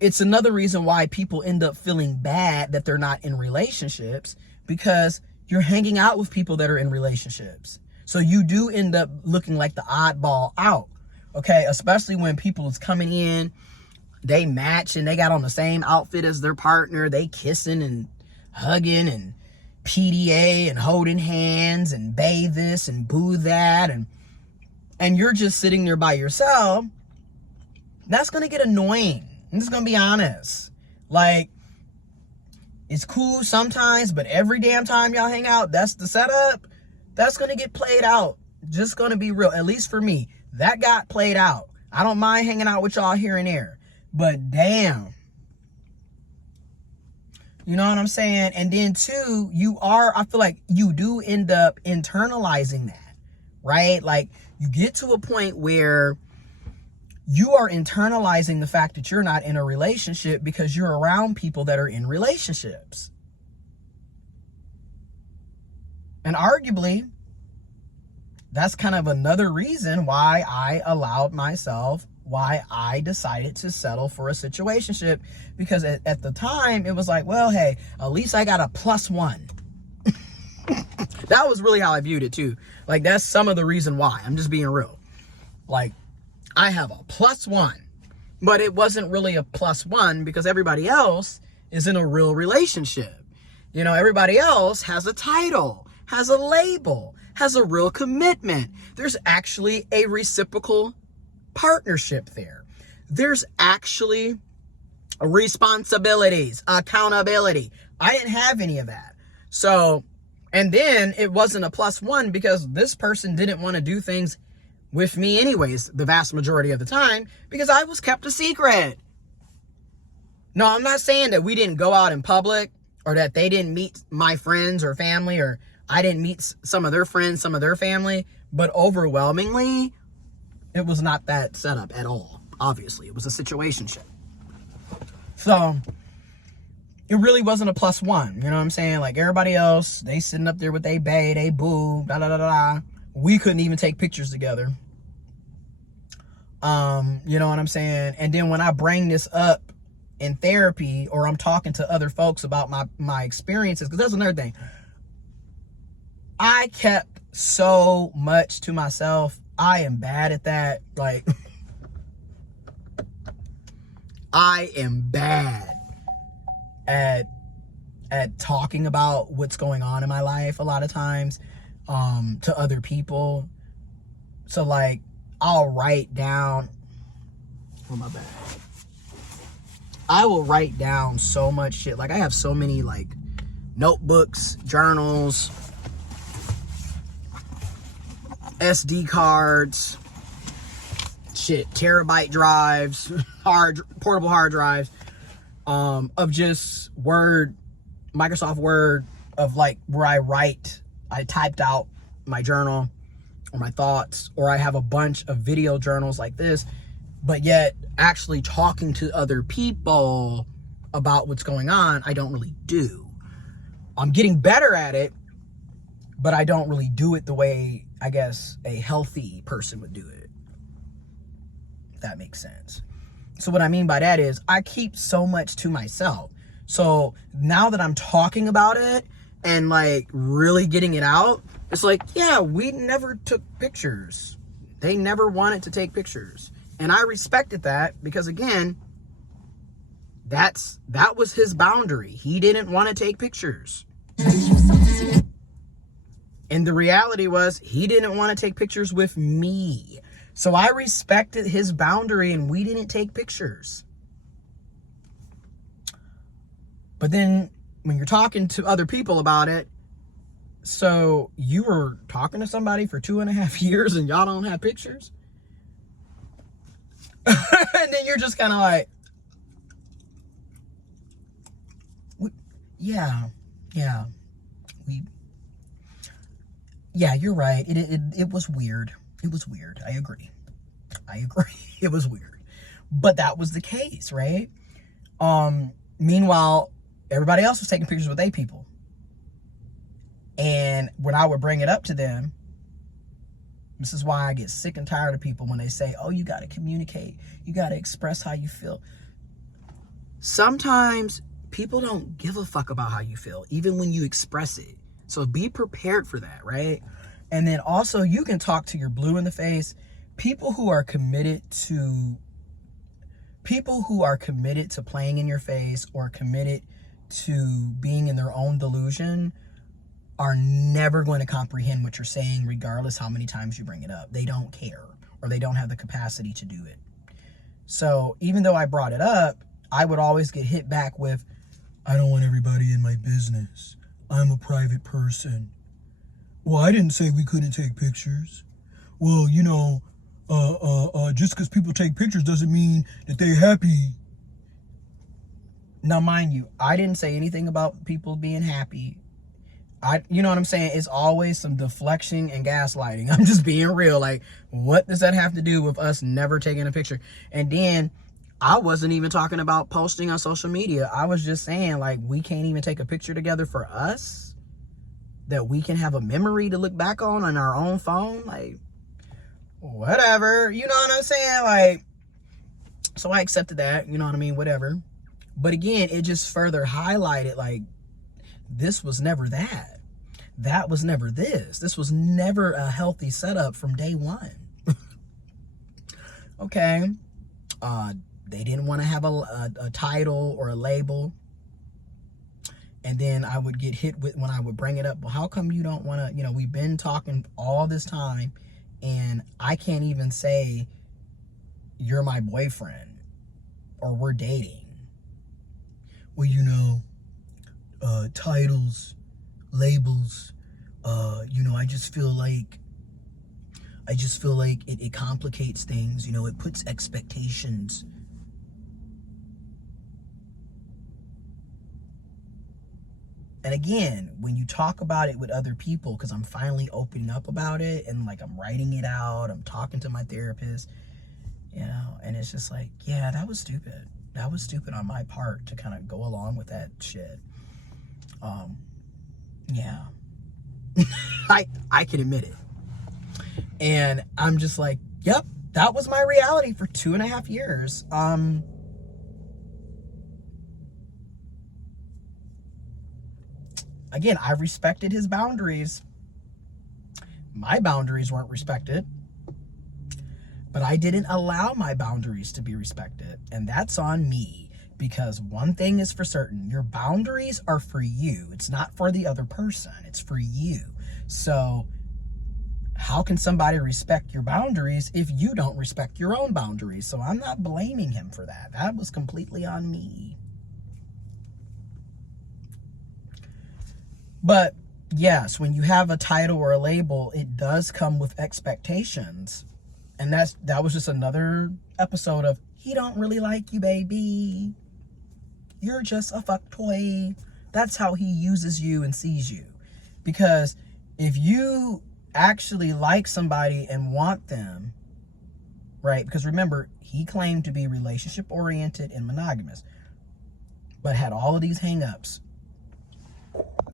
it's another reason why people end up feeling bad that they're not in relationships, because you're hanging out with people that are in relationships. So you do end up looking like the oddball out, okay? Especially when people is coming in, they match and they got on the same outfit as their partner. They kissing and hugging and PDA and holding hands and bathe this and boo that. And you're just sitting there by yourself. That's going to get annoying. I'm just going to be honest. Like, it's cool sometimes, but every damn time y'all hang out, that's the setup. That's going to get played out. Just going to be real. At least for me, that got played out. I don't mind hanging out with y'all here and there, but damn. You know what I'm saying? And then too, I feel like you do end up internalizing that, right? Like, you get to a point where you are internalizing the fact that you're not in a relationship because you're around people that are in relationships. And arguably, that's kind of another reason why I decided to settle for a situationship, because at the time it was like, well, hey, at least I got a +1. That was really how I viewed it too. Like, that's some of the reason why. I'm just being real. Like, I have a +1, but it wasn't really a +1 because everybody else is in a real relationship. You know, everybody else has a title, has a label, has a real commitment. There's actually a reciprocal partnership there. There's actually responsibilities, accountability. I didn't have any of that. So, and then it wasn't a +1 because this person didn't want to do things with me anyways, the vast majority of the time, because I was kept a secret. No, I'm not saying that we didn't go out in public, or that they didn't meet my friends or family, or I didn't meet some of their friends, some of their family, but overwhelmingly, it was not that setup at all. Obviously, it was a situationship. So, it really wasn't a +1, you know what I'm saying? Like, everybody else, they sitting up there with they bae, they boo, da da da da. We couldn't even take pictures together. You know what I'm saying? And then when I bring this up in therapy, or I'm talking to other folks about my experiences, because that's another thing. I kept so much to myself. I am bad at that. Like, I am bad at talking about what's going on in my life a lot of times. To other people. So, like, I'll write down, my bad. I will write down so much shit. Like, I have so many, like, notebooks, journals, SD cards, shit, terabyte drives, portable hard drives, of just Microsoft Word, of, like, where I typed out my journal or my thoughts, or I have a bunch of video journals like this, but yet actually talking to other people about what's going on, I don't really do. I'm getting better at it, but I don't really do it the way, I guess, a healthy person would do it. If that makes sense. So what I mean by that is I keep so much to myself. So now that I'm talking about it, and, like, really getting it out, it's like, yeah, we never took pictures. They never wanted to take pictures. And I respected that because, again, that was his boundary. He didn't want to take pictures. And the reality was, he didn't want to take pictures with me. So I respected his boundary, and we didn't take pictures. But then, when you're talking to other people about it, so you were talking to somebody for 2.5 years and y'all don't have pictures? And then you're just kind of like, yeah, you're right. It was weird. It was weird. I agree. It was weird. But that was the case, right? Meanwhile, everybody else was taking pictures with their people. And when I would bring it up to them, this is why I get sick and tired of people when they say, oh, you got to communicate. You got to express how you feel. sometimes people don't give a fuck about how you feel, even when you express it. So be prepared for that, right? And then also, you can talk to your blue in the face. People who are committed to playing in your face or committed to being in their own delusion are never going to comprehend what you're saying, regardless how many times you bring it up. They don't care, or they don't have the capacity to do it. So even though I brought it up, I would always get hit back with, I don't want everybody in my business. I'm a private person. Well, I didn't say we couldn't take pictures. Well, just because people take pictures doesn't mean that they're happy. Now, mind you, I didn't say anything about people being happy. You know what I'm saying? It's always some deflection and gaslighting. I'm just being real. Like, what does that have to do with us never taking a picture? And then I wasn't even talking about posting on social media. I was just saying, like, we can't even take a picture together for us that we can have a memory to look back on our own phone. Like, whatever. You know what I'm saying? Like, so I accepted that. You know what I mean? Whatever. But again, it just further highlighted, like, this was never that. That was never this. This was never a healthy setup from day one. Okay. They didn't want to have a title or a label. And then I would get hit with, when I would bring it up, well, how come you don't want to, we've been talking all this time and I can't even say you're my boyfriend or we're dating. Well, titles, labels, I just feel like it complicates things, it puts expectations. And again, when you talk about it with other people, because I'm finally opening up about it and like I'm writing it out, I'm talking to my therapist, and it's just like, yeah, that was stupid. That was stupid on my part to kind of go along with that shit. Yeah. I can admit it. And I'm just like, yep, that was my reality for 2.5 years. Again, I respected his boundaries. My boundaries weren't respected. But I didn't allow my boundaries to be respected. And that's on me. Because one thing is for certain, your boundaries are for you. It's not for the other person. It's for you. So how can somebody respect your boundaries if you don't respect your own boundaries? So I'm not blaming him for that. That was completely on me. But yes, when you have a title or a label, it does come with expectations. And that was just another episode of, he don't really like you, baby. You're just a fuck toy. That's how he uses you and sees you. Because if you actually like somebody and want them, right? Because remember, he claimed to be relationship oriented and monogamous, but had all of these hang-ups.